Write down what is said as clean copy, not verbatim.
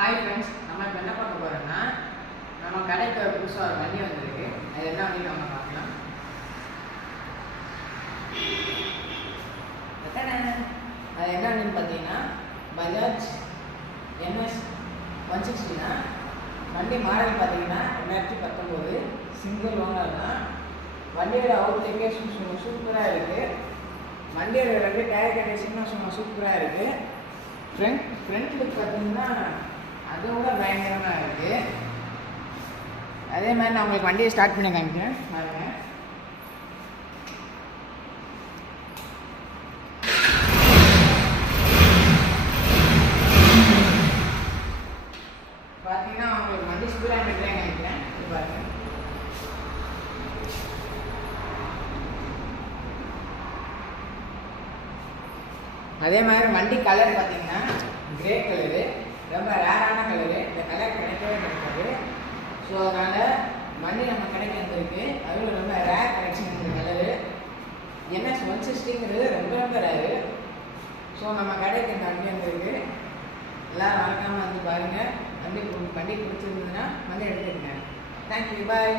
Hi friends, நம்ம இப்போ என்ன பார்க்க போகிறோம்னா நம்ம கடைக்கு புதுசாக ஒரு வண்டி வந்திருக்கு. அது என்ன வண்டி நம்ம பார்க்கலாம். அது என்ன வண்டின்னு பார்த்தீங்கன்னா பஜாஜ் என்எஸ் 160 தான். வண்டி மாடல் பார்த்தீங்கன்னா 2019 சிங்கிள் ஓனர் தான். வண்டியோட அவுட்லுக்கே சூப்பராக இருக்குது. வண்டியோட 2 டயர் கண்டிஷனும் சூப்பராக இருக்குது. ஃப்ரண்ட் லுக் பார்த்தீங்கன்னா அதோட பயங்கரமாக இருக்குது. அதே மாதிரி நான் உங்களுக்கு வண்டியை ஸ்டார்ட் பண்ணி காமிக்கிறேன் பாருங்க. பார்த்தீங்கன்னா உங்களுக்கு வண்டி ஸ்பீடாக மீட்டரே காமிக்கிறேன் பாருங்க. அதே மாதிரி வண்டி கலர் பார்த்தீங்கன்னா கிரே கலரு, ரொம்ப ரேரான கலரு. இந்த கலர் கிடைக்கவே கிடைக்காது. ஸோ அதனால் வண்டி நம்ம கடைக்கு வந்திருக்கு. அதுவும் ரொம்ப ரேர் கலெக்ஷன் இந்த கலரு. என்எஸ் 160ங்கிறது ரொம்ப ரொம்ப ரேரு. ஸோ நம்ம கடைக்கு இந்த வண்டி வந்திருக்கு. எல்லோரும் மறக்காமல் வந்து பாருங்கள். வண்டி பிடிச்சிருந்ததுன்னா வந்து எடுத்துக்கங்க. தேங்க்யூ, பாய்.